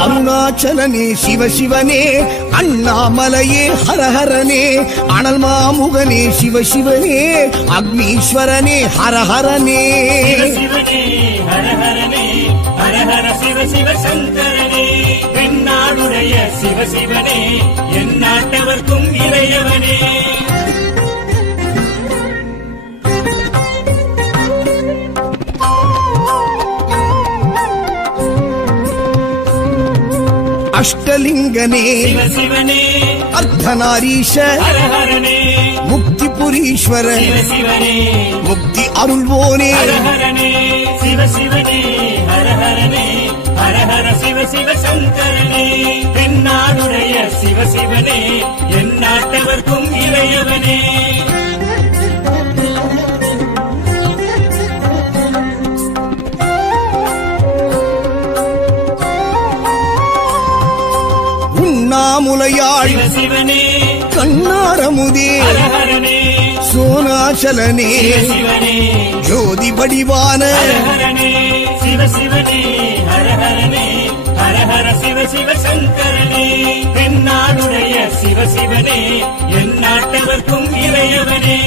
அருணாச்சலனே சிவசிவனே அண்ணாமலையே ஹரஹரனே அனல் மாமுகனே சிவசிவனே அக்னீஸ்வரனே ஹரஹரனே. சிவனே சிவ சிவனே என் நாட்டவர்க்கும் இளையவனே அஷ்டலிங்கனே. அர்த்தநாரீஷ. முக்தி புரீஸ்வர முக்தி அருள்வோனே. சிவ சிவ சங்கரனே. தென்னாடுடைய சிவ சிவனே என் நாட்டவர்க்கும் இளையவனே சிவ சிவ சங்கரனே. தென்னாடுடைய சிவ சிவனே என் நாட்டவர்க்கும் இளையவனே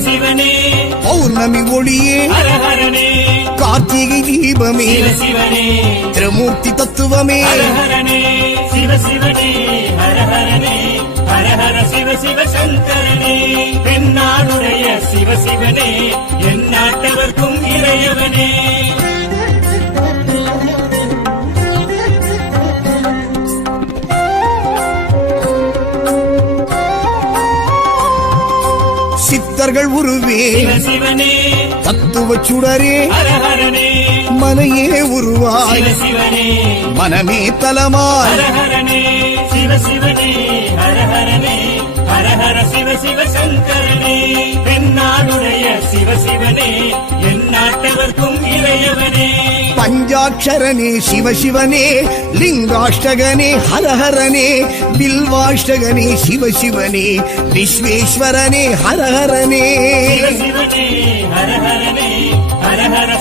சிவனே பௌர்ணமி ஒளியே. கார்த்திகை தீபமே. திருமூர்த்தி தத்துவமே. சிவ சங்கரனே. என் நாட்டவர்க்கும் இளையவனே சித்தர்கள் உருவே. தத்துவ சுடரே. மனையே உருவாய். மனமே தலமாய். ஹர ஹரனே சிவ சிவனே ஹர ஹரனே ஹர ஹர சிவ சிவ சங்கரனே. தென்னாடுடைய சிவ சிவனே என் நாட்டவர்க்கும் இளையவனே. பஞ்சாட்சரனே சிவசிவனே லிங்காஷ்டகனே ஹரஹரனே பில்வாஷ்டகனே சிவசிவனே விஸ்வேஸ்வரனே ஹரஹரனே சிவ சிவனே ஹர ஹரனே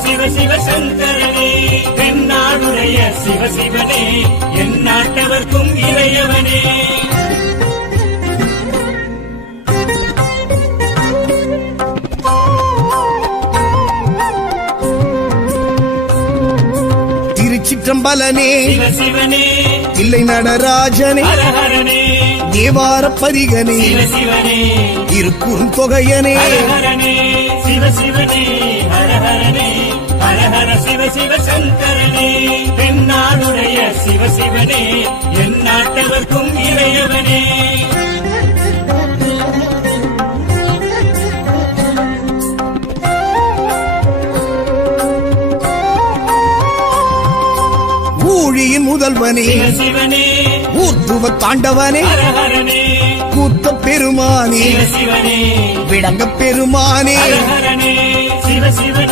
சிவ சிவ சங்கரனே. தென்னாடுடைய சிவ சிவனே என் நாட்டவர்க்கும் இளையவனே சிவனே இல்லை நடராஜனே. தேவார பதிகனே இருக்கும் தொகையனே. ஹர ஹரனே சிவ சிவனே ஹர ஹரனே ஹர ஹர சிவ சிவ சங்கரனே. தென்னாடுடைய சிவ சிவனே என் நாட்டவர்க்கும் இளையவனே முதல்வனே. ஊர்த்துவ தாண்டவனே. கூத்த பெருமானே. விடங்க பெருமானே. ஹர ஹரனே சிவ சிவ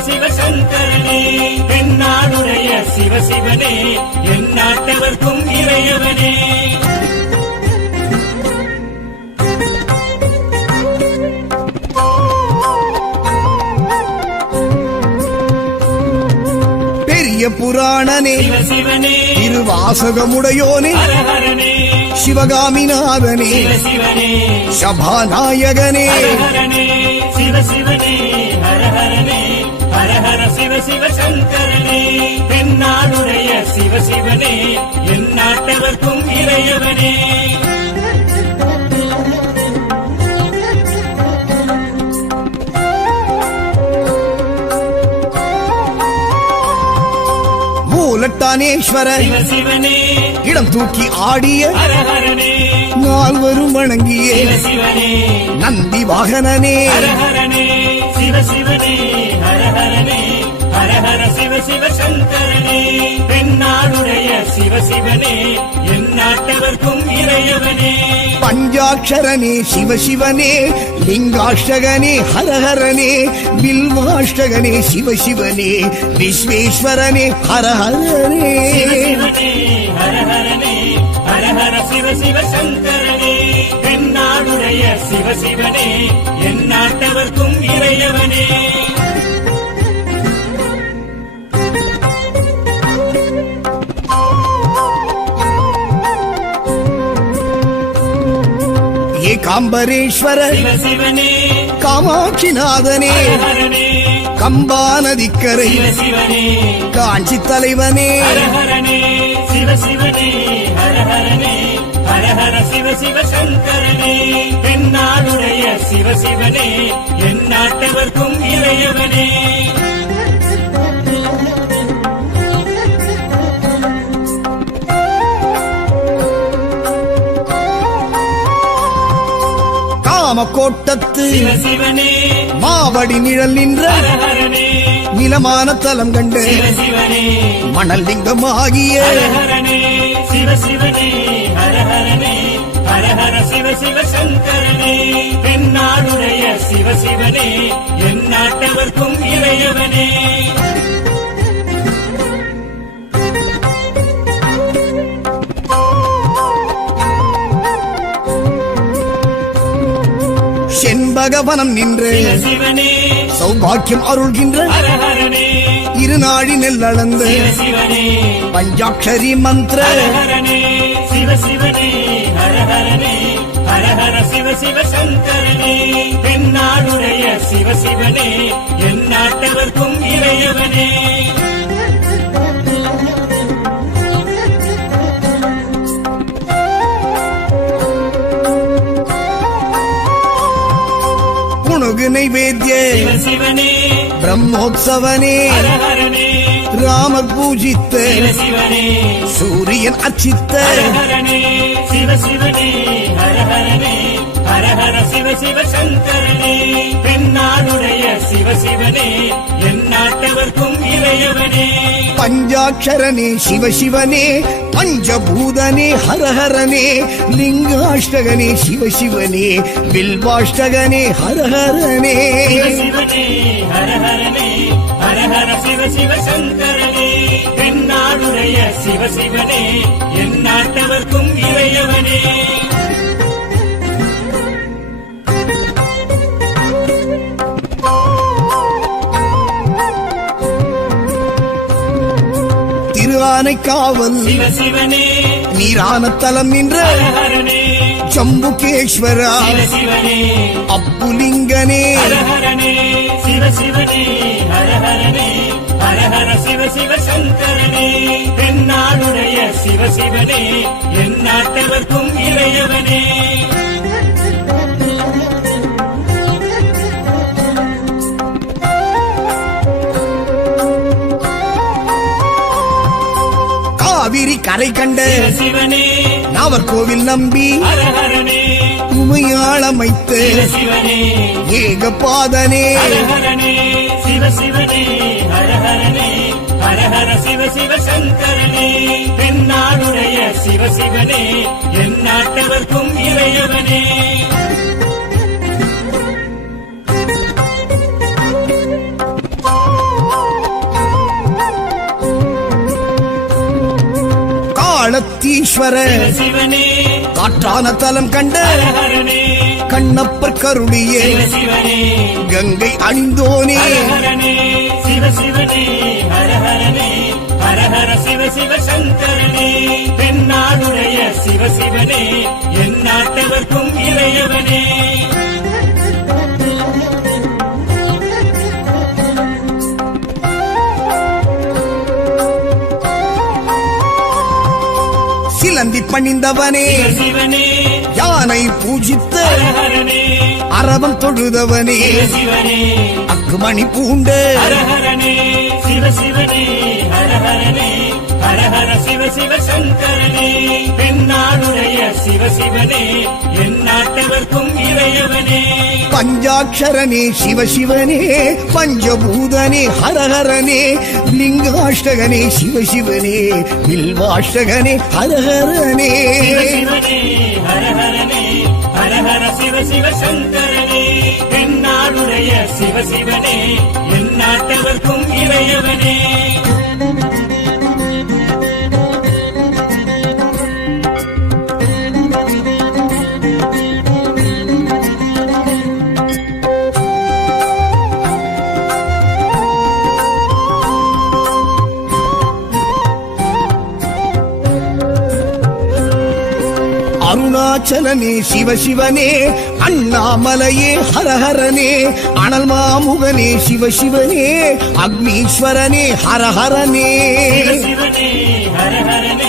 சிவ சங்கரனே. தென்னாடுடைய சிவ சிவனே என் நாட்டவர்க்கும் புராணனே. திருவாசகமுடையோனே. சிவகாமிநாதனே. சபாநாயகனே. ஹர ஹரனே சிவ சிவனே ஹர ஹரனே ஹர ஹர சிவ சிவ சங்கரனே. தென்னாடுடைய சிவ சிவனே என் நாட்டவர்க்கும் இளையவனே சிவனே இடம் தூக்கி ஆடிய நால்வரும் வணங்கிய நந்தி வாகனனே. சிவ சிவ சங்கரனே தென்னாடுடைய சிவ சிவனே என் நாட்டவர்க்கும் இளையவனே பஞ்சாட்சரனே சிவசிவனே லிங்காஷ்டகனே ஹரஹரனே பில்வாஷ்டகனே சிவசிவனே விஸ்வேஸ்வரனே ஹரஹரனே. சிவ சிவனே ஹர ஹரனே சிவ சிவ சங்கரனே தென்னாடுடைய சிவ சிவனே என் நாட்டவர்க்கும் இறையவனே. சிவனே. காமாட்சிநாதனே கம்பா நதிக்கரை. காஞ்சி தலைவனே. சிவ சங்கரனே. என் நாட்டவர்க்கும் இறையவனே. சிவனே. மாவடி நிழல் நின்ற நிலமான தலம் கண்டு மணல் லிங்கமாகிய சிவ சிவனே. ஹரஹரனே. ஹரஹர சிவ சிவ சங்கரனே. தென்னாடுடைய சிவ சிவனே. என் நாட்டவர்க்கும் இறையவனே. செண்பகவனம் நின்று சௌபாக்கியம் அருள்கின்ற இருநாழி நெல்லளந்து பஞ்சாட்சரி மந்திர சிவ சங்கரனே. தென்னாடுடைய என் நாட்டவர்க்கும் இறையவனே. நைவேத்திய சிவ சிவனே பிரம்மோத்சவனே ராமர் பூஜித்த சூரியன் அச்சித்த சிவ சிவனே ஹரஹர சிவ சிவ சங்கரனே தென்னாடுடைய சிவ சிவனே என் நாட்டவர்க்கும் இறையவனே. பஞ்சாட்சரனே சிவசிவனே பஞ்சபூதனே ஹரஹரனே லிங்காஷ்டகனே ஹரஹரனே. சிவ சிவனே ஹரஹரனே ஹரஹர சிவ சிவ சங்கரனே தென்னாடுடைய சிவ சிவனே என் சிவ சிவனே. நீரான தலம் நின்ற ஜம்புகேஸ்வரா. அப்புலிங்கனே. சிவ சிவனே. ஹரஹரனே. ஹரஹர சிவ சிவ சங்கரனே. தென்னாடுடைய சிவ சிவனே. என் நாட்டவர்க்கும் இறையவனே. கரை கண்ட சிவ சிவனே நாவர்கோவில் நம்பி சிவனே ஏகபாதனே. ஹரஹரனே சிவ சங்கரனே. சிவனே என் நாட்டவர்க்கும் இறையவனே. சிவனே காற்றான தலம் கண்ட கண்ணப்பர் கருளியே கங்கை அணிந்தோனே. ஹரஹர சிவ சிவ சங்கரனே. தென்னாடுடைய சிவ சிவனே என் நாட்டவர்க்கும் இறையவனே. பணிந்தவனே. யானை பூஜித்த அரவம் தொழுதவனே. அக்குமணி பூண்ட. சிவ சிவனே. ஹரஹர சிவ சிவ சங்கரனே தென்னாடுடைய சிவ சிவனே என் நாட்டவர்க்கும் இறையவனே. பஞ்சாட்சரனே சிவசிவனே பஞ்சபூதனே ஹரஹரனே லிங்காஷ்டகனே ஹரஹரனே. சிவ சிவனே ஹரஹரனே ஹரஹர சிவ சிவ சங்கரனே தென்னாடுடைய சிவ சிவனே என் நாட்டவர்க்கும் இறையவனே. அருணாச்சலனே சிவசிவனே அண்ணாமலையே ஹரஹரனே அனல் மாமுகனே சிவசிவனே அக்னீஸ்வரனே ஹரஹரனே. சிவ சிவனே ஹர ஹரனே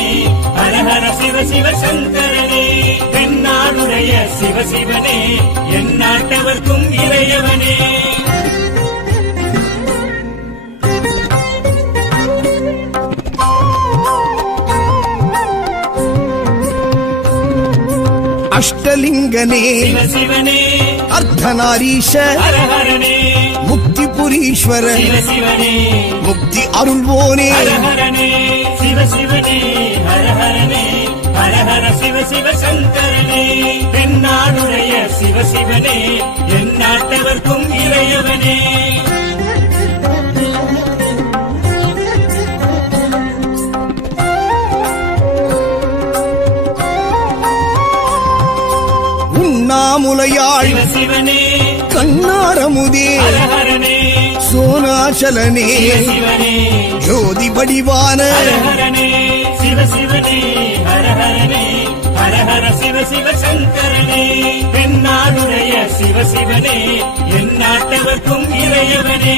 அஷ்டலிங்கனே. அர்த்தநாரீஷ. முக்தி புரீஸ்வர முக்தி அருள்வோனே. சிவ சிவனே ஹர ஹரனே ஹர ஹர சிவ சிவ சங்கரனே. தென்னாடுடைய சிவ சிவனே எந்நாட்டவர்க்கும் இறையவனே. சிவனே கண்ணாரமுதே சோனாச்சலனே ஜோதி வடிவான சிவ சிவ சங்கரனே. இறையவனே.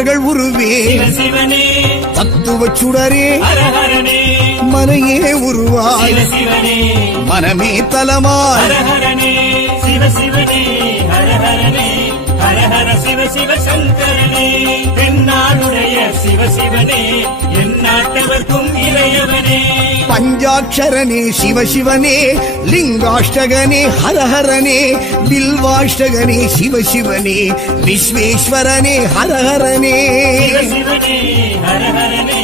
சித்தர்கள் உருவே. தத்துவ சுடரே. மனையே உருவாய். மனமே தலமாய். சிவ சிவனே. ஹர ஹரனே ஹர ஹர சிவ சிவ சங்கரனே தென்னாடுடைய சிவ சிவனே எந்நாட்டவர்க்கும் இறையவனே. பஞ்சாட்சரனே சிவசிவனே லிங்காஷ்டகனே ஹரஹரனே பில்வாஷ்டகனே விஸ்வேஸ்வரனே ஹரஹரனே. சிவ சிவனே ஹர ஹரனே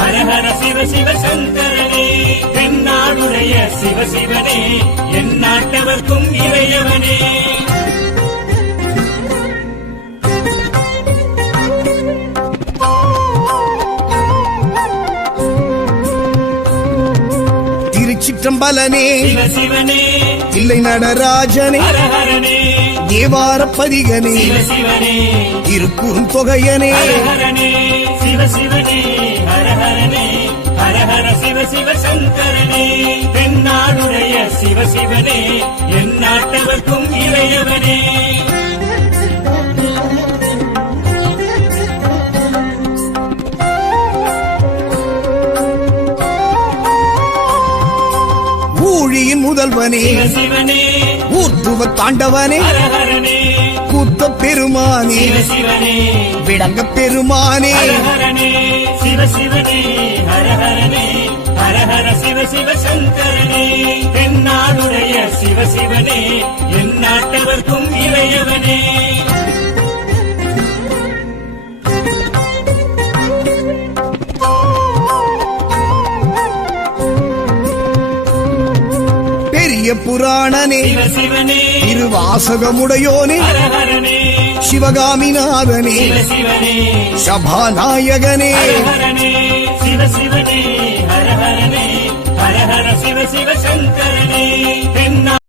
ஹர ஹர சிவ சிவ சங்கரனே தென்னாடுடைய சிவ சிவனே எந்நாட்டவர்க்கும் இறையவனே. திருச்சிற்றம்பலனே சிவனே இல்லை நடராஜனே. ஹர ஹரனே தேவார பதிகனே சிவ சிவனே திருக்குறும் தொகையனே. ஹர ஹரனே சிவ சிவனே ஹர ஹரனே ஹர ஹர சிவ சிவ சங்கரனே. தென்னாடுடைய சிவ சிவனே எந்நாட்டவர்க்கும் இறையவனே சிவனே ஊர்த்துவ தாண்டவனே. கூத்த பெருமானே. விளங்க பெருமானே. சிவ சிவனே ஹர ஹரனே ஹர ஹர சிவ சிவ சங்கரனே. தென்னாடுடைய சிவ சிவனே எந்நாட்டவர்க்கும் இறையவனே. பெரிய புராணனே திருவாசகமுடையோனே சிவகாமிநாதனே சபாநாயகனே. சிவ சிவனே ஹர ஹர சிவ சிவ சங்கரனே.